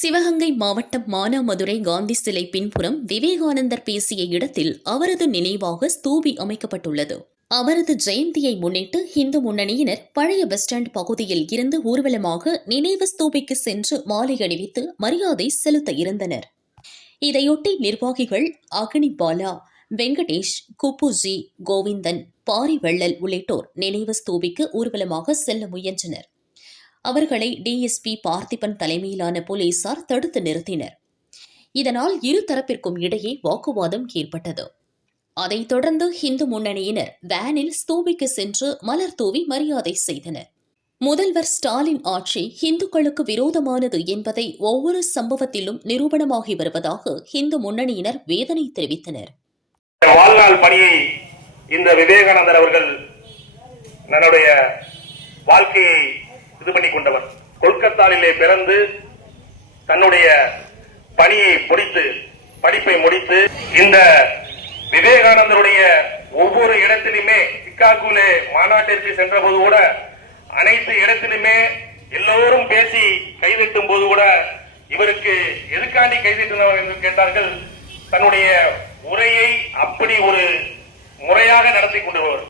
சிவகங்கை மாவட்டம் மானாமதுரை காந்தி சிலை பின்புறம் விவேகானந்தர் பேசிய இடத்தில் அவரது நினைவாக ஸ்தூபி அமைக்கப்பட்டுள்ளது. அவரது ஜெயந்தியை முன்னிட்டு இந்து முன்னணியினர் பழைய பஸ் ஸ்டாண்ட் பகுதியில் இருந்து ஊர்வலமாக நினைவு ஸ்தூபிக்கு சென்று மாலை அணிவித்து மரியாதை செலுத்த இருந்தனர். இதையொட்டி நிர்வாகிகள் அக்னிபாலா வெங்கடேஷ் குப்புஜி கோவிந்தன் பாரிவள்ளல் உள்ளிட்டோர் நினைவு ஸ்தூபிக்கு ஊர்வலமாக செல்ல முயன்றனர். அவர்களை டிஎஸ்பி பார்த்திபன் தலைமையிலான போலீசார் தடுத்து நிறுத்தினர். இதனால் இரு தரப்பிற்கும் இடையே வாக்குவாதம் ஏற்பட்டது. அதைத் தொடர்ந்து இந்து முன்னணியினர் வேனில் ஸ்தூபிக்கு சென்று மலர் தூவி மரியாதை செய்தனர். முதல்வர் ஸ்டாலின் ஆட்சி இந்துக்களுக்கு விரோதமானது என்பதை ஒவ்வொரு சம்பவத்திலும் நிரூபணமாகி வருவதாக இந்து முன்னணியினர் வேதனை தெரிவித்தனர். வாழ்நாள் பணியை இந்த விவேகானந்தர் அவர்கள் தன்னுடைய வாழ்க்கையை இது பண்ணி கொண்டவர். கொல்கத்தாவிலே பிறந்து தன்னுடைய பணியை முடித்து படிப்பை முடித்து இந்த விவேகானந்தருடைய ஒவ்வொரு இடத்திலுமே சிக்காகோலே மாநாட்டிற்கு சென்றபோது கூட அனைத்து இடத்திலுமே எல்லோரும் பேசி கைதட்டும் போது கூட இவருக்கு எதுக்காண்டி கைதட்டினவர் என்று கேட்டார்கள். தன்னுடைய உரையை அப்படி ஒரு முறையாக நடத்தி கொண்டு வருவார்